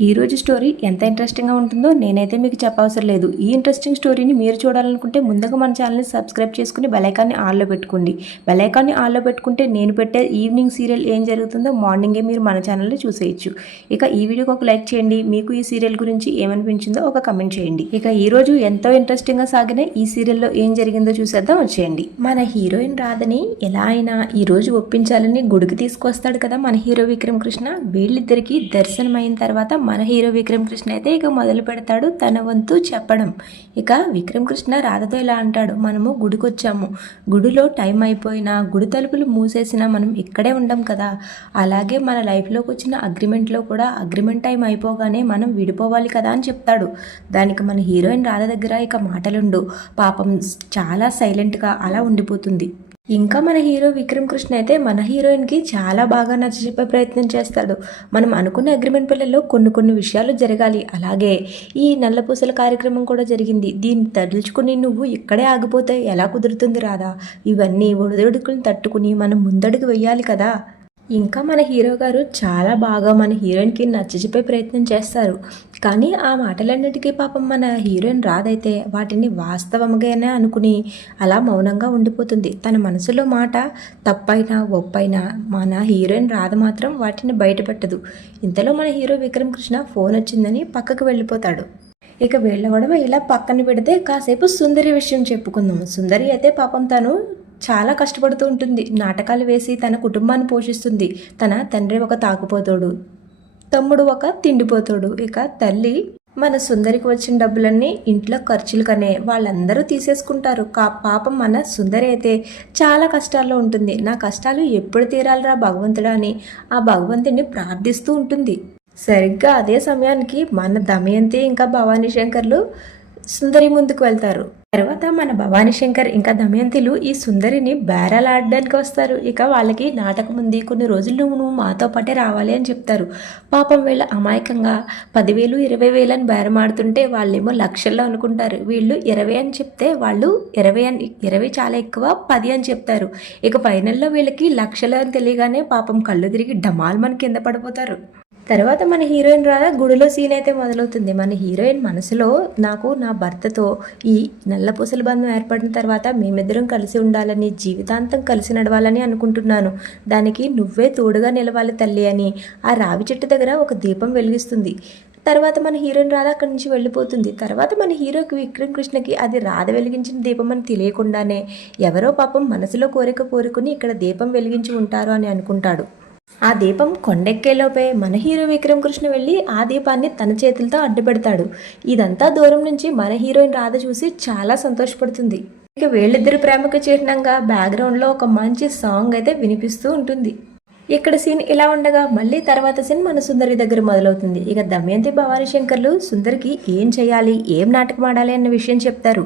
ఈరోజు స్టోరీ ఎంత ఇంట్రెస్టింగ్గా ఉంటుందో నేనైతే మీకు చెప్పవసరం లేదు. ఈ ఇంట్రెస్టింగ్ స్టోరీని మీరు చూడాలనుకుంటే ముందుగా మన ఛానల్ని సబ్స్క్రైబ్ చేసుకుని బెలైకాన్ని ఆన్లో పెట్టుకోండి. బెలైకాన్ని ఆన్లో పెట్టుకుంటే నేను పెట్టే ఈవినింగ్ సీరియల్ ఏం జరుగుతుందో మార్నింగే మీరు మన ఛానల్లో చూసేయచ్చు. ఇక ఈ వీడియోకి ఒక లైక్ చేయండి. మీకు ఈ సీరియల్ గురించి ఏమనిపించిందో ఒక కమెంట్ చేయండి. ఇక ఈరోజు ఎంతో ఇంట్రెస్టింగ్గా సాగిన ఈ సీరియల్లో ఏం జరిగిందో చూసేద్దాం వచ్చేయండి. మన హీరోయిన్ రాధని ఎలా అయినా ఈరోజు ఒప్పించాలని గుడికి తీసుకొస్తాడు కదా మన హీరో విక్రమ్ కృష్ణ. వీళ్ళిద్దరికీ దర్శనం అయిన తర్వాత మన హీరో విక్రమ్ కృష్ణ అయితే ఇక మొదలు పెడతాడు తన వంతు చెప్పడం. ఇక విక్రమ్ కృష్ణ రాధతో ఇలా అంటాడు, మనము గుడికి వచ్చాము, గుడిలో టైం అయిపోయినా గుడి తలుపులు మూసేసినా మనం ఇక్కడే ఉండం కదా, అలాగే మన లైఫ్లోకి వచ్చిన అగ్రిమెంట్లో కూడా అగ్రిమెంట్ టైం అయిపోగానే మనం విడిపోవాలి కదా అని చెప్తాడు. దానికి మన హీరోయిన్ రాధ దగ్గర ఇక మాటలుండు, పాపం చాలా సైలెంట్గా అలా ఉండిపోతుంది. ఇంకా మన హీరో విక్రమ్ కృష్ణ అయితే మన హీరోయిన్కి చాలా బాగా నచ్చజెప్పే ప్రయత్నం చేస్తాడు. మనం అనుకున్న అగ్రిమెంట్ పిల్లల్లో కొన్ని విషయాలు జరగాలి, అలాగే ఈ నల్లపూసల కార్యక్రమం కూడా జరిగింది, దీన్ని తలుచుకుని నువ్వు ఇక్కడే ఆగిపోతే ఎలా కుదురుతుంది రాదా, ఇవన్నీ ఒడిదుడుకుని తట్టుకుని మనం ముందడుగు వెయ్యాలి కదా. ఇంకా మన హీరో గారు చాలా బాగా మన హీరోయిన్కి నచ్చజెప్పే ప్రయత్నం చేస్తారు. కానీ ఆ మాటలన్నిటికీ పాపం మన హీరోయిన్ రాదైతే వాటిని వాస్తవంగానే అనుకుని అలా మౌనంగా ఉండిపోతుంది. తన మనసులో మాట తప్పైనా ఒప్పైనా మన హీరోయిన్ రాధ మాత్రం వాటిని బయటపెట్టదు. ఇంతలో మన హీరో విక్రమ్ కృష్ణ ఫోన్ వచ్చిందని పక్కకు వెళ్ళిపోతాడు. ఇక వీళ్ళ గొడవ ఇలా పక్కన పెడితే కాసేపు సుందరి విషయం చెప్పుకుందాం. సుందరి అయితే పాపం తను చాలా కష్టపడుతూ ఉంటుంది, నాటకాలు వేసి తన కుటుంబాన్ని పోషిస్తుంది. తన తండ్రి ఒక తాగుపోతాడు, తమ్ముడు ఒక తిండిపోతాడు. ఇక తల్లి మన సుందరికి వచ్చిన డబ్బులన్నీ ఇంట్లో ఖర్చులకనే వాళ్ళందరూ తీసేసుకుంటారు. పాపం మన సుందరి అయితే చాలా కష్టాల్లో ఉంటుంది. నా కష్టాలు ఎప్పుడు తీరాలిరా భగవంతుడా అని ఆ భగవంతుడిని ప్రార్థిస్తూ ఉంటుంది. సరిగ్గా అదే సమయానికి మన దమయంతి ఇంకా భవానీ శంకర్లు సుందరి ముందుకు వెళ్తారు. తర్వాత మన భవానీ శంకర్ ఇంకా దమయంతిలు ఈ సుందరిని బేరాలాడడానికి వస్తారు. ఇక వాళ్ళకి నాటకం ఉంది, కొన్ని రోజులు నువ్వు మాతో పాటే రావాలి అని చెప్తారు. పాపం వీళ్ళు అమాయకంగా 10,000 20,000 అని బేరమాడుతుంటే వాళ్ళేమో లక్షల్లో అనుకుంటారు. వీళ్ళు 20 అని చెప్తే వాళ్ళు 20 చాలా ఎక్కువ 10 అని చెప్తారు. ఇక ఫైనల్లో వీళ్ళకి లక్షలు అని తెలియగానే పాపం కళ్ళు తిరిగి డమాల్ మన కింద పడిపోతారు. తర్వాత మన హీరోయిన్ రాధ గుడిలో సీన్ అయితే మొదలవుతుంది. మన హీరోయిన్ మనసులో నాకు నా భర్తతో ఈ నల్లపూసల బంధం ఏర్పడిన తర్వాత మేమిద్దరం కలిసి ఉండాలని, జీవితాంతం కలిసి నడవాలని అనుకుంటున్నాను, దానికి నువ్వే తోడుగా నిలవాలి తల్లి అని ఆ రావి చెట్టు దగ్గర ఒక దీపం వెలిగిస్తుంది. తర్వాత మన హీరోయిన్ రాధ అక్కడి నుంచి వెళ్ళిపోతుంది. తర్వాత మన హీరోకి విక్రమ్ కృష్ణకి అది రాధ వెలిగించిన దీపం అని తెలియకుండానే ఎవరో పాపం మనసులో కోరుకుని ఇక్కడ దీపం వెలిగించి ఉంటారు అని అనుకుంటాడు. ఆ దీపం కొండెక్కేలోపే మన హీరో విక్రమ్ కృష్ణ వెళ్ళి ఆ దీపాన్ని తన చేతులతో అడ్డుపెడతాడు. ఇదంతా దూరం నుంచి మన హీరోయిన్ రాధ చూసి చాలా సంతోషపడుతుంది. ఇక వీళ్ళిద్దరు ప్రేమకు చిహ్నంగా బ్యాక్గ్రౌండ్లో ఒక మంచి సాంగ్ అయితే వినిపిస్తూ ఉంటుంది. ఇక్కడ సీన్ ఇలా ఉండగా మళ్ళీ తర్వాత సీన్ మన సుందరి దగ్గర మొదలవుతుంది. ఇక దమయంతి భవానీ శంకర్లు సుందరికి ఏం చేయాలి, ఏం నాటకం ఆడాలి అన్న విషయం చెప్తారు.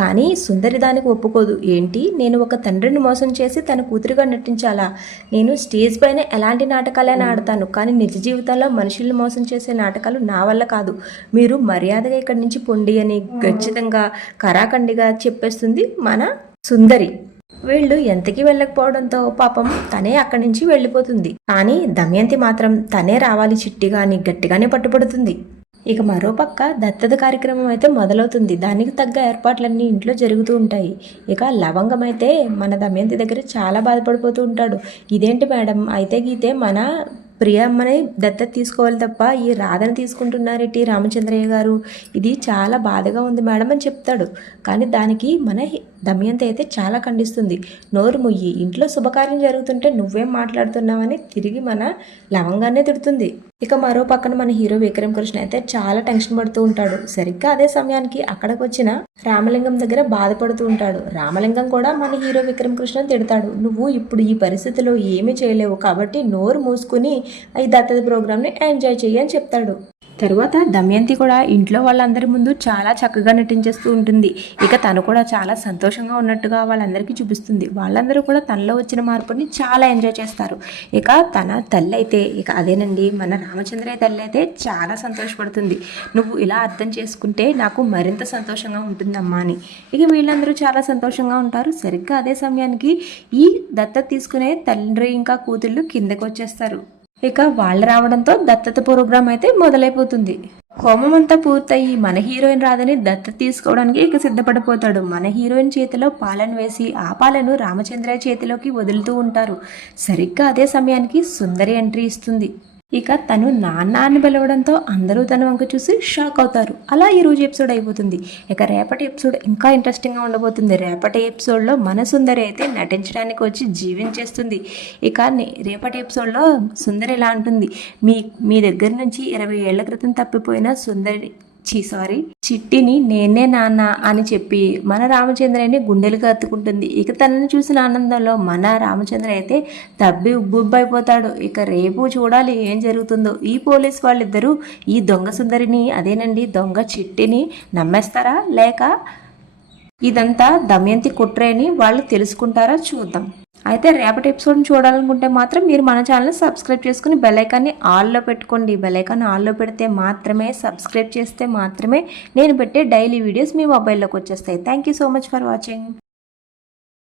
కానీ సుందరి దానికి ఒప్పుకోదు. ఏంటి, నేను ఒక తండ్రిని మోసం చేసి తన కూతురుగా నటించాలా, నేను స్టేజ్ పైన ఎలాంటి నాటకాలైనా ఆడతాను, కానీ నిజ జీవితంలో మనుషుల్ని మోసం చేసే నాటకాలు నా వల్ల కాదు, మీరు మర్యాదగా ఇక్కడి నుంచి పొండి అని ఖచ్చితంగా కరాఖండిగా చెప్పేస్తుంది మన సుందరి. వీళ్ళు ఎంతకీ వెళ్ళకపోవడంతో పాపం తనే అక్కడి నుంచి వెళ్ళిపోతుంది. కానీ దమయంతి మాత్రం తనే రావాలి చిట్టిగా అని గట్టిగానే పట్టుబడుతుంది. ఇక మరోపక్క దత్తత కార్యక్రమం అయితే మొదలవుతుంది. దానికి తగ్గ ఏర్పాట్లన్నీ ఇంట్లో జరుగుతూ ఉంటాయి. ఇక లవంగం అయితే మన దమయంతి దగ్గర చాలా బాధపడిపోతూ ఉంటాడు. ఇదేంటి మేడం, అయితే గీతే మన ప్రియమ్మని దత్తత తీసుకోవాలి తప్ప ఈ రాధని తీసుకుంటున్నారేంటి రామచంద్రయ్య గారు, ఇది చాలా బాధగా ఉంది మేడం అని చెప్తాడు. కానీ దానికి మన దమయంతి అయితే చాలా ఖండిస్తుంది. నోరు ముయ్యి, ఇంట్లో శుభకార్యం జరుగుతుంటే నువ్వేం మాట్లాడుతున్నావని తిరిగి మన లవంగానే తిడుతుంది. ఇక మరో పక్కన మన హీరో విక్రమ్ కృష్ణ అయితే చాలా టెన్షన్ పడుతూ ఉంటాడు. సరిగ్గా అదే సమయానికి అక్కడికి వచ్చిన రామలింగం దగ్గర బాధపడుతూ ఉంటాడు. రామలింగం కూడా మన హీరో విక్రమ్ కృష్ణ తిడతాడు. నువ్వు ఇప్పుడు ఈ పరిస్థితిలో ఏమీ చేయలేవు కాబట్టి నోరు మూసుకుని ఈ దత్తత ప్రోగ్రామ్ని ఎంజాయ్ చెయ్యి అని చెప్తాడు. తర్వాత దమయంతి కూడా ఇంట్లో వాళ్ళందరి ముందు చాలా చక్కగా నటించేస్తూ ఉంటుంది. ఇక తను కూడా చాలా సంతోషంగా ఉన్నట్టుగా వాళ్ళందరికీ చూపిస్తుంది. వాళ్ళందరూ కూడా తనలో వచ్చిన మార్పుని చాలా ఎంజాయ్ చేస్తారు. ఇక తన తల్లి అయితే ఇక అదేనండి మన రామచంద్రయ్య తల్లి అయితే చాలా సంతోషపడుతుంది. నువ్వు ఇలా అర్థం చేసుకుంటే నాకు మరింత సంతోషంగా ఉంటుందమ్మా అని. ఇక వీళ్ళందరూ చాలా సంతోషంగా ఉంటారు. సరిగ్గా అదే సమయానికి ఈ దత్తత తీసుకునే తండ్రి ఇంకా కూతుళ్ళు కిందకు వచ్చేస్తారు. ఇక వాళ్ళు రావడంతో దత్తత ప్రోగ్రాం అయితే మొదలైపోతుంది. హోమం అంతా పూర్తయి మన హీరోయిన్ రాదని దత్తత తీసుకోవడానికి ఇక సిద్ధపడిపోతాడు. మన హీరోయిన్ చేతిలో పాలను వేసి ఆ పాలను రామచంద్రయ్య చేతిలోకి వదులుతూ ఉంటారు. సరిగ్గా అదే సమయానికి సుందరి ఎంట్రీ ఇస్తుంది. ఇక తను నాన్న అని పిలవడంతో అందరూ తన వంక చూసి షాక్ అవుతారు. అలా ఈరోజు ఎపిసోడ్ అయిపోతుంది. ఇక రేపటి ఎపిసోడ్ ఇంకా ఇంట్రెస్టింగ్గా ఉండబోతుంది. రేపటి ఎపిసోడ్లో మన సుందరి అయితే నటించడానికి వచ్చి జీవించేస్తుంది. ఇక రేపటి ఎపిసోడ్లో సుందరి ఎలా ఉంటుంది, మీ దగ్గర నుంచి 20 ఏళ్ల క్రితం తప్పిపోయిన చిట్టిని నేనే నాన్న అని చెప్పి మన రామచంద్రని గుండెలుగా హత్తుకుంటుంది. ఇక తనని చూసిన ఆనందంలో మన రామచంద్ర అయితే తబ్బి ఉబ్బుబ్బైపోతాడు. ఇక రేపు చూడాలి ఏం జరుగుతుందో. ఈ పోలీస్ వాళ్ళిద్దరూ ఈ దొంగ సుందరిని, అదేనండి దొంగ చిట్టిని నమ్మేస్తారా, లేక ఇదంతా దమయంతి కుట్రేని వాళ్ళు తెలుసుకుంటారా చూద్దాం. అయితే రేపటి ఎపిసోడ్ని చూడాలనుకుంటే మాత్రం మీరు మన ఛానల్ని సబ్స్క్రైబ్ చేసుకుని బెల్ ఐకాన్ని ఆల్లో పెట్టుకోండి. బెల్ ఐకాన్ ఆల్లో పెడితే మాత్రమే, సబ్స్క్రైబ్ చేస్తే మాత్రమే నేను పెట్టే డైలీ వీడియోస్ మీ మొబైల్లోకి వచ్చేస్తాయి. Thank you so much for watching.